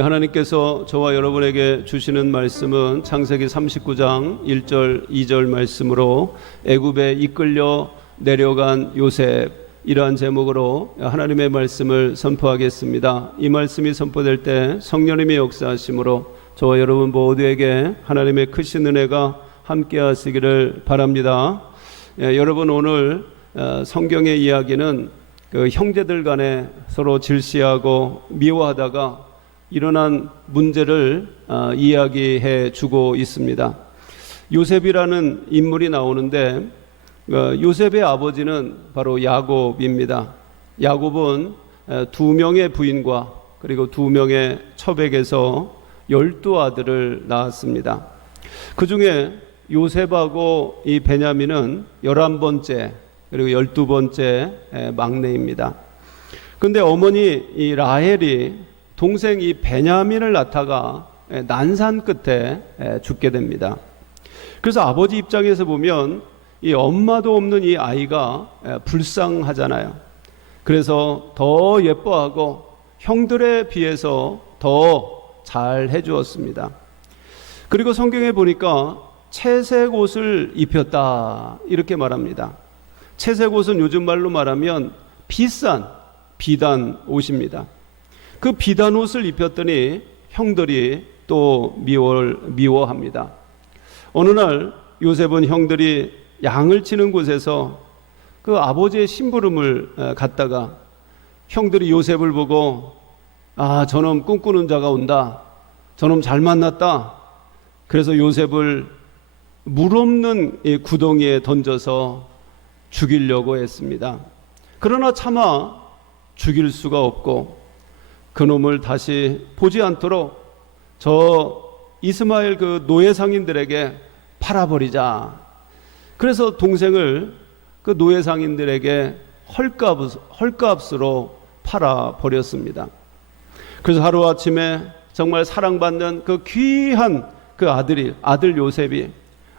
하나님께서 저와 여러분에게 주시는 말씀은 창세기 39장 1절 2절 말씀으로 애굽에 이끌려 내려간 요셉, 이러한 제목으로 하나님의 말씀을 선포하겠습니다. 이 말씀이 선포될 때 성령님의 역사하심으로 저와 여러분 모두에게 하나님의 크신 은혜가 함께 하시기를 바랍니다. 여러분, 오늘 성경의 이야기는 그 형제들 간에 서로 질시하고 미워하다가 일어난 문제를 이야기해 주고 있습니다. 요셉이라는 인물이 나오는데 요셉의 아버지는 바로 야곱입니다. 야곱은 2명의 부인과 그리고 2명의 처백에서 12아들을 낳았습니다. 그 중에 요셉하고 이 베냐민은 11번째 그리고 12번째 막내입니다. 그런데 어머니 이 라헬이 동생 이 베냐민을 낳다가 난산 끝에 죽게 됩니다. 그래서 아버지 입장에서 보면 이 엄마도 없는 이 아이가 불쌍하잖아요. 그래서 더 예뻐하고 형들에 비해서 더 잘 해주었습니다. 그리고 성경에 보니까 채색 옷을 입혔다 이렇게 말합니다. 채색 옷은 요즘 말로 말하면 비싼 비단 옷입니다. 그 비단 옷을 입혔더니 형들이 또 미워합니다. 어느 날 요셉은 형들이 양을 치는 곳에서 그 아버지의 심부름을 갔다가 형들이 요셉을 보고 저놈 꿈꾸는 자가 온다, 저놈 잘 만났다, 그래서 요셉을 물 없는 구덩이에 던져서 죽이려고 했습니다. 그러나 차마 죽일 수가 없고 그놈을 다시 보지 않도록 저 이스마엘 그 노예 상인들에게 팔아버리자. 그래서 동생을 그 노예 상인들에게 헐값으로 팔아버렸습니다. 그래서 하루아침에 정말 사랑받는 그 귀한 그 아들 요셉이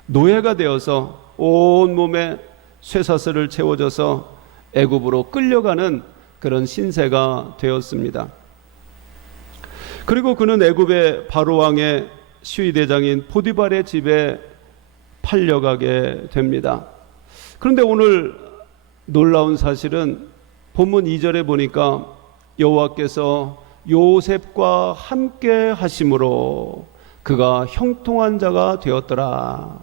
노예가 되어서 온몸에 쇠사슬을 채워져서 애굽으로 끌려가는 그런 신세가 되었습니다. 그리고 그는 애굽의 바로왕의 시위대장인 포디발의 집에 팔려가게 됩니다. 그런데 오늘 놀라운 사실은 본문 2절에 보니까 여호와께서 요셉과 함께 하심으로 그가 형통한 자가 되었더라.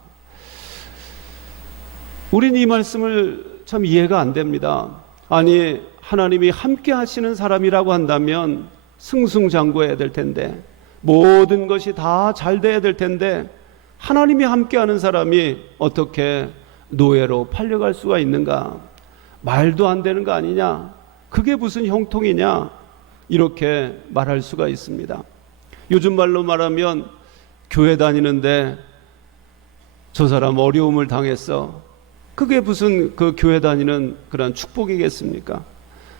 우린 이 말씀을 참 이해가 안 됩니다. 아니, 하나님이 함께 하시는 사람이라고 한다면 승승장구해야 될 텐데, 모든 것이 다 잘 돼야 될 텐데, 하나님이 함께하는 사람이 어떻게 노예로 팔려갈 수가 있는가? 말도 안 되는 거 아니냐? 그게 무슨 형통이냐? 이렇게 말할 수가 있습니다. 요즘 말로 말하면 교회 다니는데 저 사람 어려움을 당했어. 그게 무슨 그 교회 다니는 그런 축복이겠습니까?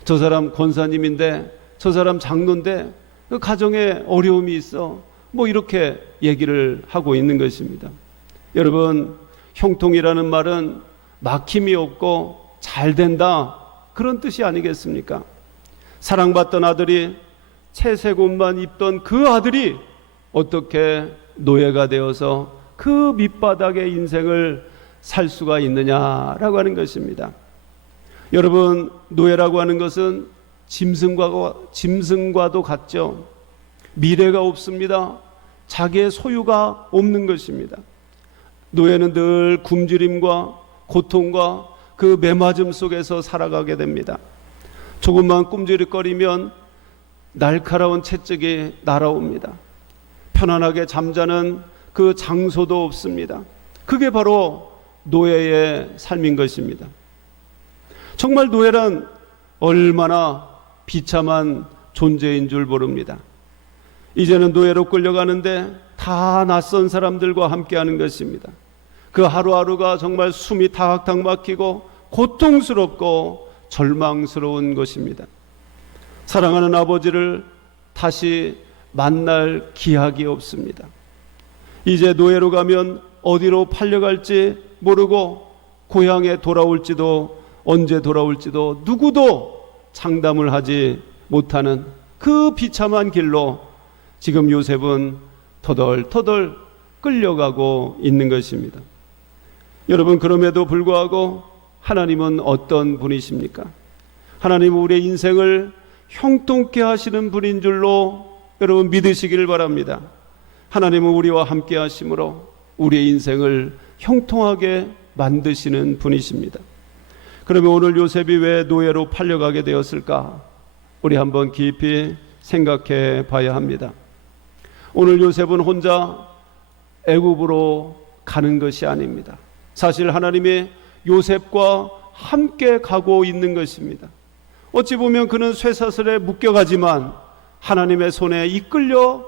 저 사람 권사님인데, 저 사람 장로인데 그 가정에 어려움이 있어. 뭐 이렇게 얘기를 하고 있는 것입니다. 여러분, 형통이라는 말은 막힘이 없고 잘 된다, 그런 뜻이 아니겠습니까? 사랑받던 아들이 채색 옷만 입던 그 아들이 어떻게 노예가 되어서 그 밑바닥의 인생을 살 수가 있느냐라고 하는 것입니다. 여러분, 노예라고 하는 것은 짐승과도 같죠. 미래가 없습니다. 자기의 소유가 없는 것입니다. 노예는 늘 굶주림과 고통과 그 매맞음 속에서 살아가게 됩니다. 조금만 꿈지럭거리면 날카로운 채찍이 날아옵니다. 편안하게 잠자는 그 장소도 없습니다. 그게 바로 노예의 삶인 것입니다. 정말 노예란 얼마나 비참한 존재인 줄 모릅니다. 이제는 노예로 끌려가는데 다 낯선 사람들과 함께하는 것입니다. 그 하루하루가 정말 숨이 탁탁 막히고 고통스럽고 절망스러운 것입니다. 사랑하는 아버지를 다시 만날 기약이 없습니다. 이제 노예로 가면 어디로 팔려갈지 모르고 고향에 돌아올지도 언제 돌아올지도 누구도 장담을 하지 못하는 그 비참한 길로 지금 요셉은 터덜터덜 끌려가고 있는 것입니다. 여러분, 그럼에도 불구하고 하나님은 어떤 분이십니까? 하나님은 우리의 인생을 형통케 하시는 분인 줄로 여러분 믿으시기를 바랍니다. 하나님은 우리와 함께 하심으로 우리의 인생을 형통하게 만드시는 분이십니다. 그러면 오늘 요셉이 왜 노예로 팔려가게 되었을까? 우리 한번 깊이 생각해 봐야 합니다. 오늘 요셉은 혼자 애굽으로 가는 것이 아닙니다. 사실 하나님이 요셉과 함께 가고 있는 것입니다. 어찌 보면 그는 쇠사슬에 묶여가지만 하나님의 손에 이끌려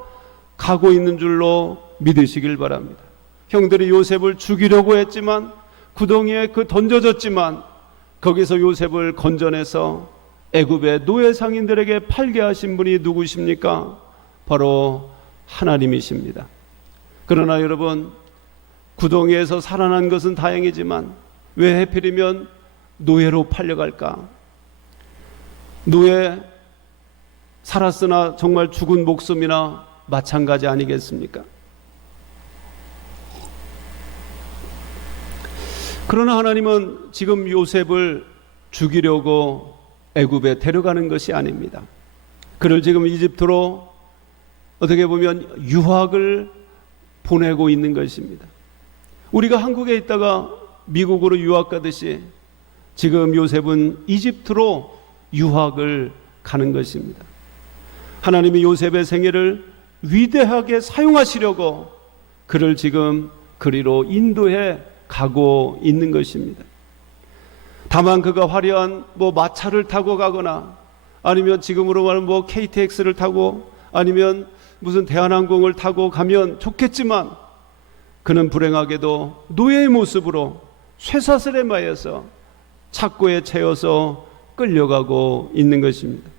가고 있는 줄로 믿으시길 바랍니다. 형들이 요셉을 죽이려고 했지만, 구덩이에 던져졌지만 거기서 요셉을 건져내서 애굽의 노예 상인들에게 팔게 하신 분이 누구십니까? 바로 하나님이십니다. 그러나 여러분, 구덩이에서 살아난 것은 다행이지만 왜 하필이면 노예로 팔려갈까? 노예, 살았으나 정말 죽은 목숨이나 마찬가지 아니겠습니까? 그러나 하나님은 지금 요셉을 죽이려고 애굽에 데려가는 것이 아닙니다. 그를 지금 이집트로 어떻게 보면 유학을 보내고 있는 것입니다. 우리가 한국에 있다가 미국으로 유학 가듯이 지금 요셉은 이집트로 유학을 가는 것입니다. 하나님이 요셉의 생애를 위대하게 사용하시려고 그를 지금 그리로 인도해 가고 있는 것입니다. 다만 그가 화려한 마차를 타고 가거나 아니면 지금으로 말하면 KTX를 타고 아니면 무슨 대한항공을 타고 가면 좋겠지만 그는 불행하게도 노예의 모습으로 쇠사슬에 매여서 착고에 채워서 끌려가고 있는 것입니다.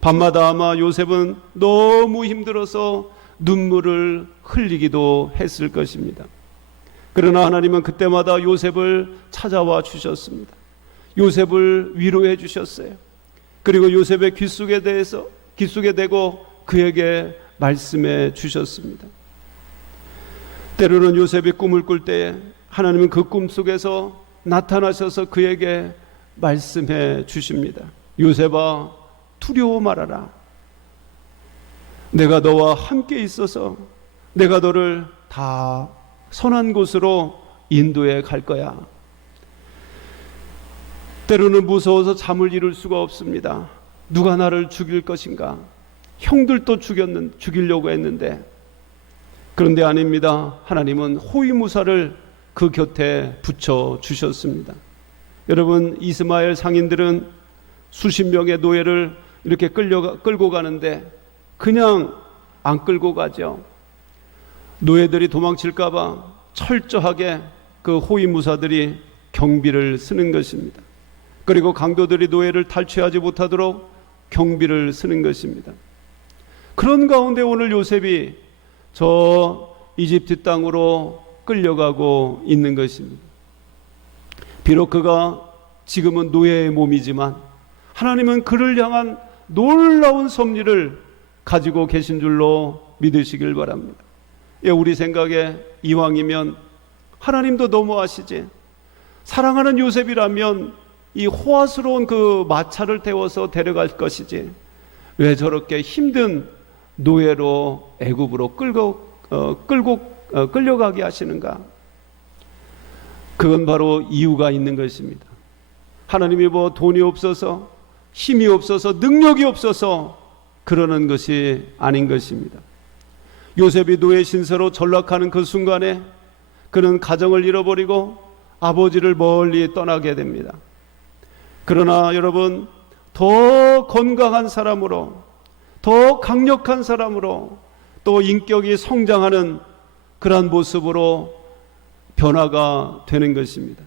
밤마다 아마 요셉은 너무 힘들어서 눈물을 흘리기도 했을 것입니다. 그러나 하나님은 그때마다 요셉을 찾아와 주셨습니다. 요셉을 위로해 주셨어요. 그리고 요셉의 귓속에 대고 그에게 말씀해 주셨습니다. 때로는 요셉이 꿈을 꿀 때에 하나님은 그 꿈 속에서 나타나셔서 그에게 말씀해 주십니다. 요셉아, 두려워 말아라. 내가 너와 함께 있어서 내가 너를 다 선한 곳으로 인도해 갈 거야. 때로는 무서워서 잠을 이룰 수가 없습니다. 누가 나를 죽일 것인가? 형들도 죽이려고 했는데, 그런데 아닙니다. 하나님은 호위무사를 그 곁에 붙여 주셨습니다. 여러분, 이스마엘 상인들은 수십 명의 노예를 이렇게 끌고 가는데 그냥 안 끌고 가죠. 노예들이 도망칠까 봐 철저하게 그 호위무사들이 경비를 쓰는 것입니다. 그리고 강도들이 노예를 탈취하지 못하도록 경비를 쓰는 것입니다. 그런 가운데 오늘 요셉이 저 이집트 땅으로 끌려가고 있는 것입니다. 비록 그가 지금은 노예의 몸이지만 하나님은 그를 향한 놀라운 섭리를 가지고 계신 줄로 믿으시길 바랍니다. 우리 생각에 이왕이면 하나님도 너무 아시지, 사랑하는 요셉이라면 이 호화스러운 그 마차를 태워서 데려갈 것이지 왜 저렇게 힘든 노예로 애굽으로 끌려가게 하시는가? 그건 바로 이유가 있는 것입니다. 하나님이 돈이 없어서, 힘이 없어서, 능력이 없어서 그러는 것이 아닌 것입니다. 요셉이 노예 신세로 전락하는 그 순간에 그는 가정을 잃어버리고 아버지를 멀리 떠나게 됩니다. 그러나 여러분, 더 건강한 사람으로, 더 강력한 사람으로, 또 인격이 성장하는 그러한 모습으로 변화가 되는 것입니다.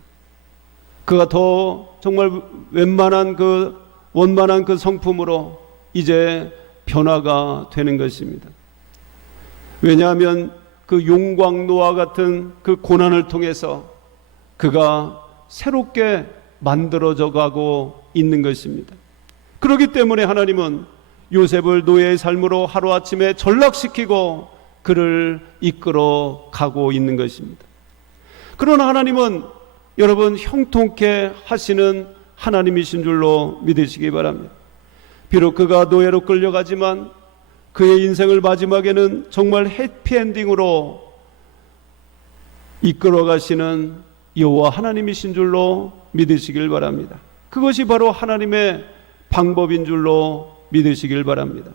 그가 더 정말 원만한 그 성품으로 이제 변화가 되는 것입니다. 왜냐하면 그 용광로와 같은 그 고난을 통해서 그가 새롭게 만들어져 가고 있는 것입니다. 그렇기 때문에 하나님은 요셉을 노예의 삶으로 하루아침에 전락시키고 그를 이끌어 가고 있는 것입니다. 그러나 하나님은 여러분 형통케 하시는 하나님이신 줄로 믿으시기 바랍니다. 비록 그가 노예로 끌려가지만 그의 인생을 마지막에는 정말 해피엔딩으로 이끌어 가시는 여호와 하나님이신 줄로 믿으시길 바랍니다. 그것이 바로 하나님의 방법인 줄로 믿으시길 바랍니다.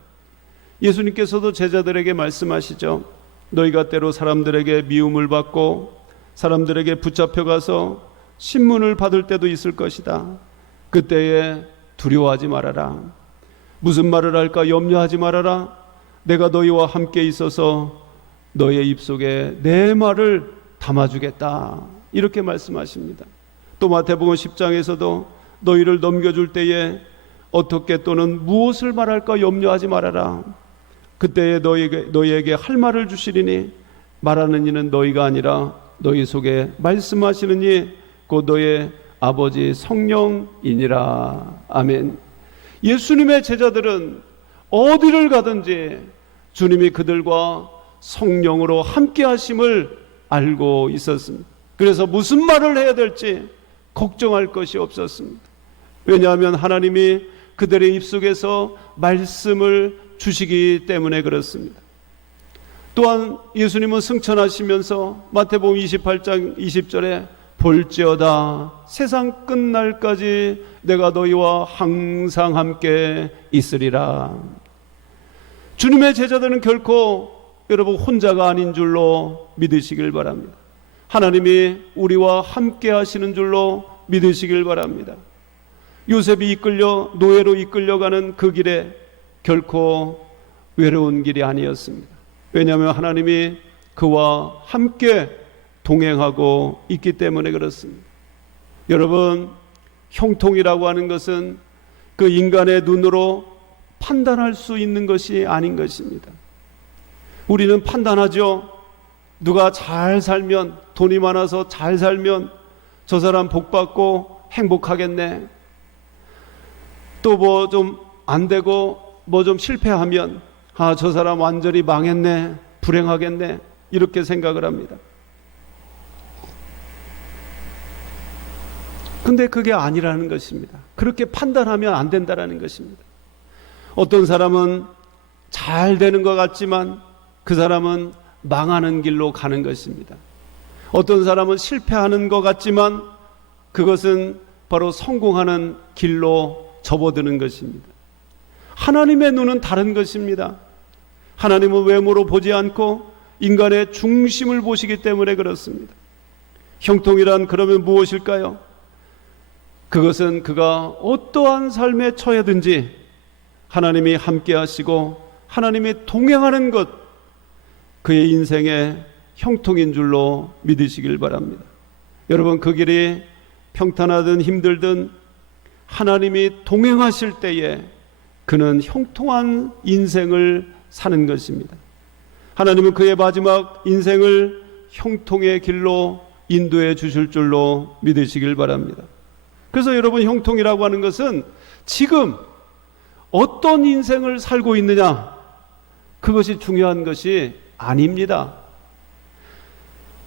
예수님께서도 제자들에게 말씀하시죠. 너희가 때로 사람들에게 미움을 받고 사람들에게 붙잡혀가서 신문을 받을 때도 있을 것이다. 그때에 두려워하지 말아라. 무슨 말을 할까 염려하지 말아라. 내가 너희와 함께 있어서 너희의 입속에 내 말을 담아주겠다. 이렇게 말씀하십니다. 또 마태복음 10장에서도 너희를 넘겨줄 때에 어떻게 또는 무엇을 말할까 염려하지 말아라. 그때에 너희에게 할 말을 주시리니 말하는 이는 너희가 아니라 너희 속에 말씀하시는 이 곧 너의 아버지 성령이니라. 아멘. 예수님의 제자들은 어디를 가든지 주님이 그들과 성령으로 함께 하심을 알고 있었습니다. 그래서 무슨 말을 해야 될지 걱정할 것이 없었습니다. 왜냐하면 하나님이 그들의 입속에서 말씀을 주시기 때문에 그렇습니다. 또한 예수님은 승천하시면서 마태복음 28장 20절에 볼지어다 세상 끝날까지 내가 너희와 항상 함께 있으리라. 주님의 제자들은 결코 여러분 혼자가 아닌 줄로 믿으시길 바랍니다. 하나님이 우리와 함께 하시는 줄로 믿으시길 바랍니다. 요셉이 이끌려 노예로 이끌려가는 그 길에 결코 외로운 길이 아니었습니다. 왜냐하면 하나님이 그와 함께 동행하고 있기 때문에 그렇습니다. 여러분, 형통이라고 하는 것은 그 인간의 눈으로 판단할 수 있는 것이 아닌 것입니다. 우리는 판단하죠. 누가 잘 살면, 돈이 많아서 잘 살면 저 사람 복 받고 행복하겠네. 또 뭐 좀 안 되고 뭐 좀 실패하면 저 사람 완전히 망했네, 불행하겠네, 이렇게 생각을 합니다. 근데 그게 아니라는 것입니다. 그렇게 판단하면 안 된다라는 것입니다. 어떤 사람은 잘 되는 것 같지만 그 사람은 망하는 길로 가는 것입니다. 어떤 사람은 실패하는 것 같지만 그것은 바로 성공하는 길로 접어드는 것입니다. 하나님의 눈은 다른 것입니다. 하나님은 외모로 보지 않고 인간의 중심을 보시기 때문에 그렇습니다. 형통이란 그러면 무엇일까요? 그것은 그가 어떠한 삶에 처해든지 하나님이 함께 하시고 하나님이 동행하는 것, 그의 인생의 형통인 줄로 믿으시길 바랍니다. 여러분, 그 길이 평탄하든 힘들든 하나님이 동행하실 때에 그는 형통한 인생을 사는 것입니다. 하나님은 그의 마지막 인생을 형통의 길로 인도해 주실 줄로 믿으시길 바랍니다. 그래서 여러분, 형통이라고 하는 것은 지금 어떤 인생을 살고 있느냐, 그것이 중요한 것이 아닙니다.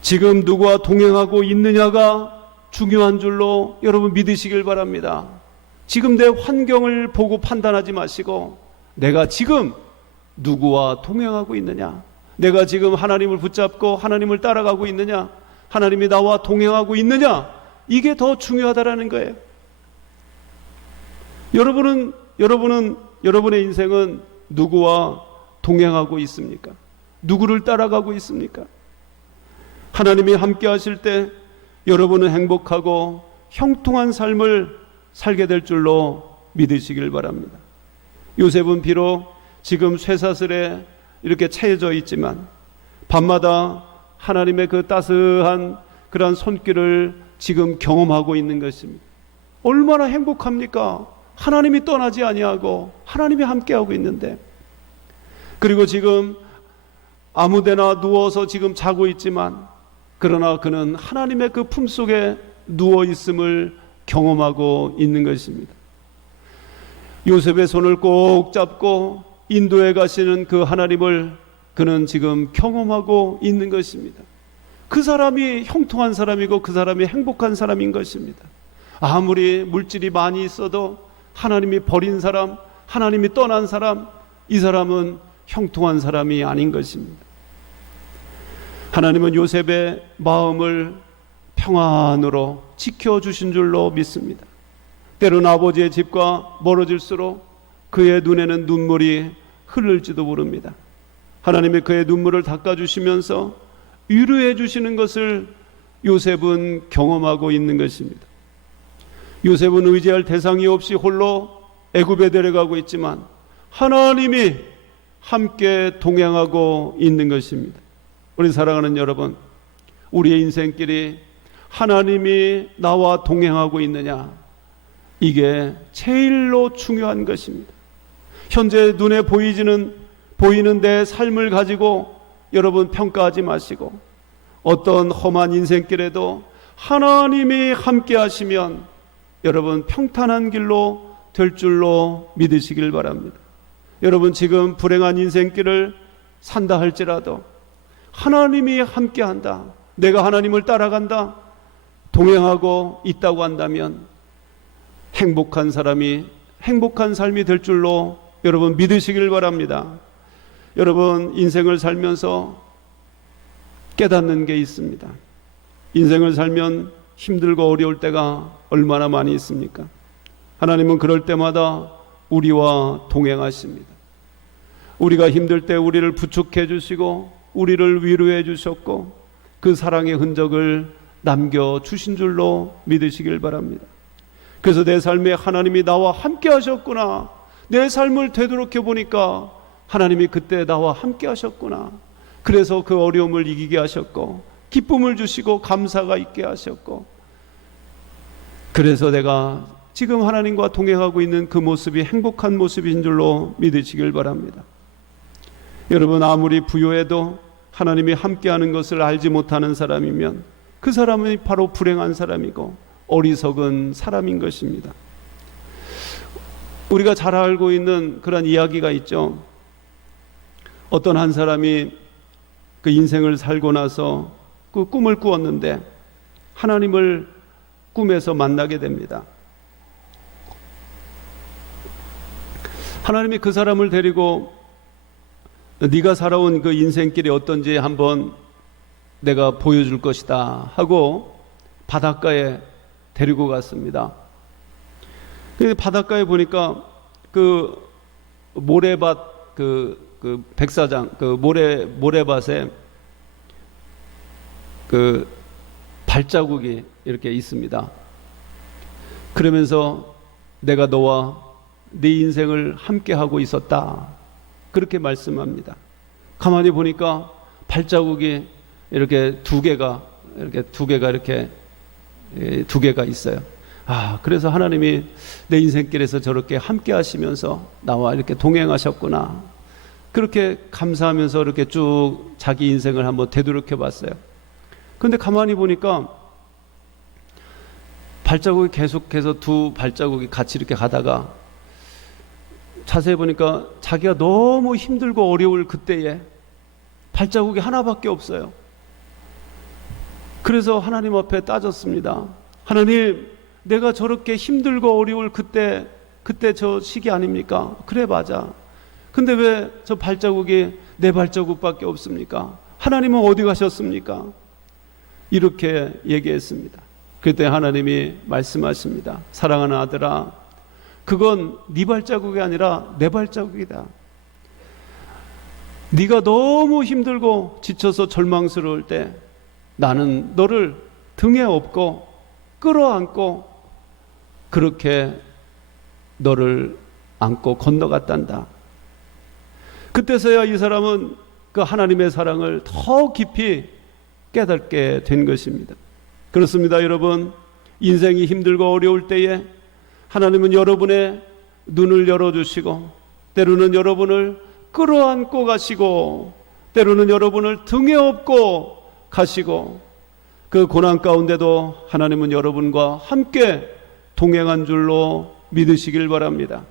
지금 누구와 동행하고 있느냐가 중요한 줄로 여러분 믿으시길 바랍니다. 지금 내 환경을 보고 판단하지 마시고 내가 지금 누구와 동행하고 있느냐, 내가 지금 하나님을 붙잡고 하나님을 따라가고 있느냐, 하나님이 나와 동행하고 있느냐, 이게 더 중요하다라는 거예요. 여러분은 여러분의 인생은 누구와 동행하고 있습니까? 누구를 따라가고 있습니까? 하나님이 함께 하실 때 여러분은 행복하고 형통한 삶을 살게 될 줄로 믿으시길 바랍니다. 요셉은 비록 지금 쇠사슬에 이렇게 채여져 있지만 밤마다 하나님의 그 따스한 그러한 손길을 지금 경험하고 있는 것입니다. 얼마나 행복합니까? 하나님이 떠나지 아니하고 하나님이 함께하고 있는데. 그리고 지금 아무데나 누워서 지금 자고 있지만 그러나 그는 하나님의 그 품속에 누워 있음을 경험하고 있는 것입니다. 요셉의 손을 꼭 잡고 인도에 가시는 그 하나님을 그는 지금 경험하고 있는 것입니다. 그 사람이 형통한 사람이고 그 사람이 행복한 사람인 것입니다. 아무리 물질이 많이 있어도 하나님이 버린 사람, 하나님이 떠난 사람, 이 사람은 형통한 사람이 아닌 것입니다. 하나님은 요셉의 마음을 평안으로 지켜주신 줄로 믿습니다. 때로는 아버지의 집과 멀어질수록 그의 눈에는 눈물이 흐를지도 모릅니다. 하나님이 그의 눈물을 닦아주시면서 위로해 주시는 것을 요셉은 경험하고 있는 것입니다. 요셉은 의지할 대상이 없이 홀로 애굽에 데려가고 있지만 하나님이 함께 동행하고 있는 것입니다. 우리 사랑하는 여러분, 우리의 인생길이 하나님이 나와 동행하고 있느냐, 이게 제일로 중요한 것입니다. 현재 눈에 보이는 내 삶을 가지고 여러분 평가하지 마시고 어떤 험한 인생길에도 하나님이 함께 하시면 여러분 평탄한 길로 될 줄로 믿으시길 바랍니다. 여러분 지금 불행한 인생길을 산다 할지라도 하나님이 함께 한다, 내가 하나님을 따라간다, 동행하고 있다고 한다면 행복한 삶이 될 줄로 여러분 믿으시길 바랍니다. 여러분 인생을 살면서 깨닫는 게 있습니다. 인생을 살면 힘들고 어려울 때가 얼마나 많이 있습니까? 하나님은 그럴 때마다 우리와 동행하십니다. 우리가 힘들 때 우리를 부축해 주시고 우리를 위로해 주셨고 그 사랑의 흔적을 남겨주신 줄로 믿으시길 바랍니다. 그래서 내 삶에 하나님이 나와 함께 하셨구나, 내 삶을 되돌이켜 보니까 하나님이 그때 나와 함께 하셨구나, 그래서 그 어려움을 이기게 하셨고 기쁨을 주시고 감사가 있게 하셨고, 그래서 내가 지금 하나님과 동행하고 있는 그 모습이 행복한 모습인 줄로 믿으시길 바랍니다. 여러분 아무리 부유해도 하나님이 함께하는 것을 알지 못하는 사람이면 그 사람이 바로 불행한 사람이고 어리석은 사람인 것입니다. 우리가 잘 알고 있는 그런 이야기가 있죠. 어떤 한 사람이 그 인생을 살고 나서 그 꿈을 꾸었는데 하나님을 꿈에서 만나게 됩니다. 하나님이 그 사람을 데리고 네가 살아온 그 인생길이 어떤지 한번 내가 보여줄 것이다 하고 바닷가에 데리고 갔습니다. 바닷가에 보니까 그 모래밭 그 백사장 그 모래밭에 그 발자국이 이렇게 있습니다. 그러면서 내가 너와 네 인생을 함께 하고 있었다, 그렇게 말씀합니다. 가만히 보니까 발자국이 이렇게 두 개가 있어요. 그래서 하나님이 내 인생길에서 저렇게 함께 하시면서 나와 이렇게 동행하셨구나, 그렇게 감사하면서 이렇게 쭉 자기 인생을 한번 되돌이켜 봤어요. 그런데 가만히 보니까 발자국이 계속해서 두 발자국이 같이 이렇게 가다가 자세히 보니까 자기가 너무 힘들고 어려울 그때에 발자국이 하나밖에 없어요. 그래서 하나님 앞에 따졌습니다. 하나님, 내가 저렇게 힘들고 어려울 그때 저 시기 아닙니까? 그래, 맞아. 근데 왜 저 발자국이 내 발자국밖에 없습니까? 하나님은 어디 가셨습니까? 이렇게 얘기했습니다. 그때 하나님이 말씀하십니다. 사랑하는 아들아, 그건 네 발자국이 아니라 내 발자국이다. 네가 너무 힘들고 지쳐서 절망스러울 때 나는 너를 등에 업고 끌어안고 그렇게 너를 안고 건너갔단다. 그때서야 이 사람은 그 하나님의 사랑을 더 깊이 깨닫게 된 것입니다. 그렇습니다, 여러분. 인생이 힘들고 어려울 때에 하나님은 여러분의 눈을 열어주시고 때로는 여러분을 끌어안고 가시고 때로는 여러분을 등에 업고 가시고 그 고난 가운데도 하나님은 여러분과 함께 동행한 줄로 믿으시길 바랍니다.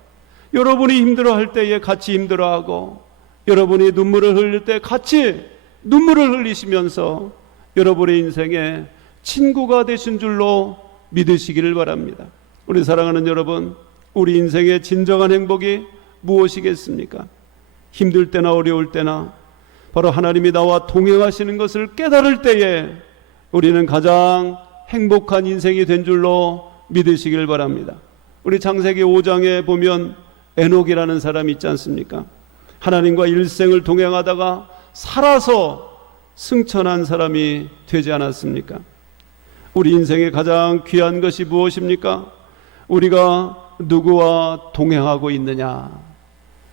여러분이 힘들어할 때에 같이 힘들어하고, 여러분이 눈물을 흘릴 때 같이 눈물을 흘리시면서 여러분의 인생에 친구가 되신 줄로 믿으시기를 바랍니다. 우리 사랑하는 여러분, 우리 인생의 진정한 행복이 무엇이겠습니까? 힘들 때나 어려울 때나 바로 하나님이 나와 동행하시는 것을 깨달을 때에 우리는 가장 행복한 인생이 된 줄로 믿으시길 바랍니다. 우리 창세기 5장에 보면 에녹이라는 사람이 있지 않습니까? 하나님과 일생을 동행하다가 살아서 승천한 사람이 되지 않았습니까? 우리 인생의 가장 귀한 것이 무엇입니까? 우리가 누구와 동행하고 있느냐,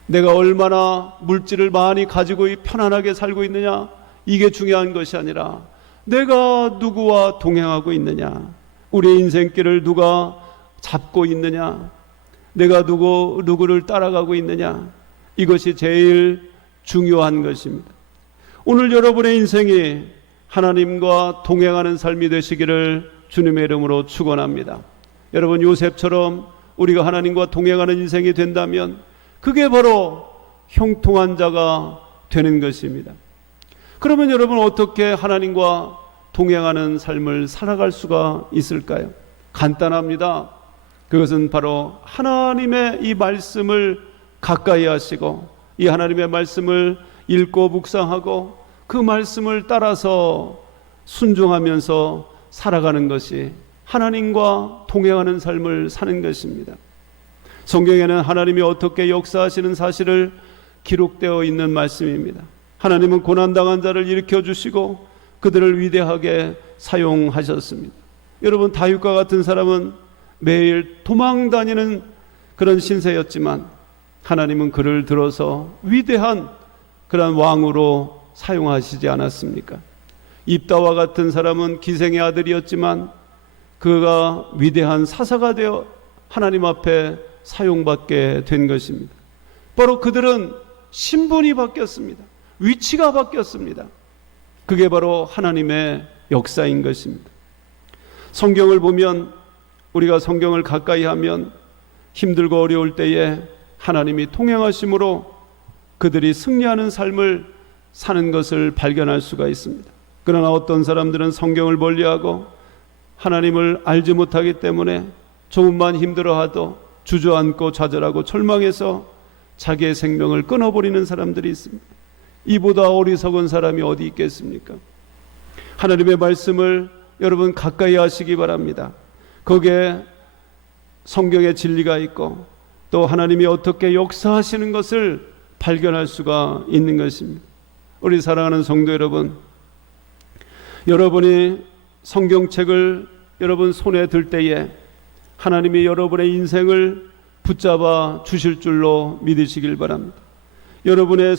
내가 얼마나 물질을 많이 가지고 편안하게 살고 있느냐, 이게 중요한 것이 아니라 내가 누구와 동행하고 있느냐, 우리의 인생길을 누가 잡고 있느냐, 내가 누구를 따라가고 있느냐, 이것이 제일 중요한 것입니다. 오늘 여러분의 인생이 하나님과 동행하는 삶이 되시기를 주님의 이름으로 축원합니다. 여러분, 요셉처럼 우리가 하나님과 동행하는 인생이 된다면 그게 바로 형통한 자가 되는 것입니다. 그러면 여러분, 어떻게 하나님과 동행하는 삶을 살아갈 수가 있을까요? 간단합니다. 그것은 바로 하나님의 이 말씀을 가까이 하시고, 이 하나님의 말씀을 읽고 묵상하고 그 말씀을 따라서 순종하면서 살아가는 것이 하나님과 동행하는 삶을 사는 것입니다. 성경에는 하나님이 어떻게 역사하시는 사실을 기록되어 있는 말씀입니다. 하나님은 고난당한 자를 일으켜주시고 그들을 위대하게 사용하셨습니다. 여러분, 다윗과 같은 사람은 매일 도망다니는 그런 신세였지만 하나님은 그를 들어서 위대한 그런 왕으로 사용하시지 않았습니까? 입다와 같은 사람은 기생의 아들이었지만 그가 위대한 사사가 되어 하나님 앞에 사용받게 된 것입니다. 바로 그들은 신분이 바뀌었습니다. 위치가 바뀌었습니다. 그게 바로 하나님의 역사인 것입니다. 성경을 보면, 우리가 성경을 가까이 하면 힘들고 어려울 때에 하나님이 통행하심으로 그들이 승리하는 삶을 사는 것을 발견할 수가 있습니다. 그러나 어떤 사람들은 성경을 멀리하고 하나님을 알지 못하기 때문에 조금만 힘들어하도 주저앉고 좌절하고 절망해서 자기의 생명을 끊어버리는 사람들이 있습니다. 이보다 어리석은 사람이 어디 있겠습니까? 하나님의 말씀을 여러분 가까이 하시기 바랍니다. 거기에 성경의 진리가 있고 또 하나님이 어떻게 역사하시는 것을 발견할 수가 있는 것입니다. 우리 사랑하는 성도 여러분, 여러분이 성경책을 여러분 손에 들 때에 하나님이 여러분의 인생을 붙잡아 주실 줄로 믿으시길 바랍니다. 여러분의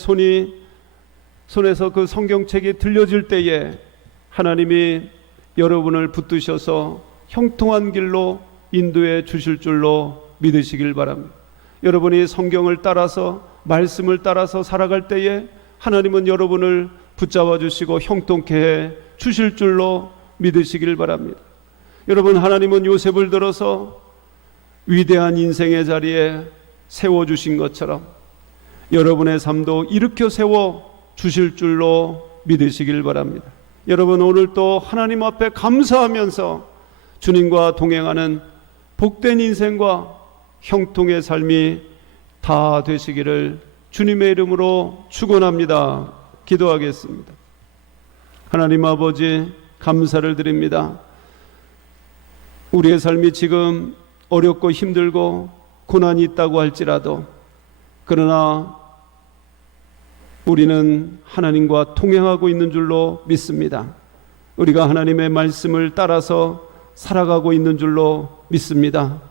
손에서 그 성경책이 들려질 때에 하나님이 여러분을 붙드셔서 형통한 길로 인도해 주실 줄로 믿으시길 바랍니다. 여러분이 성경을 따라서, 말씀을 따라서 살아갈 때에 하나님은 여러분을 붙잡아 주시고 형통케 해 주실 줄로 믿으시길 바랍니다. 여러분, 하나님은 요셉을 들어서 위대한 인생의 자리에 세워주신 것처럼 여러분의 삶도 일으켜 세워 주실 줄로 믿으시길 바랍니다. 여러분, 오늘 또 하나님 앞에 감사하면서 주님과 동행하는 복된 인생과 형통의 삶이 다 되시기를 주님의 이름으로 축원합니다. 기도하겠습니다. 하나님 아버지, 감사를 드립니다. 우리의 삶이 지금 어렵고 힘들고 고난이 있다고 할지라도, 그러나 우리는 하나님과 동행하고 있는 줄로 믿습니다. 우리가 하나님의 말씀을 따라서 살아가고 있는 줄로 믿습니다.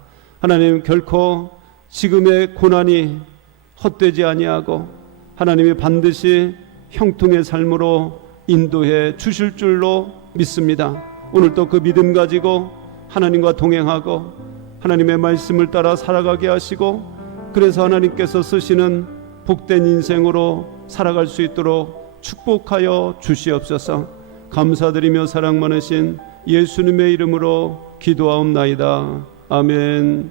하나님, 결코 지금의 고난이 헛되지 아니하고 하나님이 반드시 형통의 삶으로 인도해 주실 줄로 믿습니다. 오늘 또 그 믿음 가지고 하나님과 동행하고 하나님의 말씀을 따라 살아가게 하시고, 그래서 하나님께서 쓰시는 복된 인생으로 살아갈 수 있도록 축복하여 주시옵소서. 감사드리며 사랑 많으신 예수님의 이름으로 기도하옵나이다. 아멘.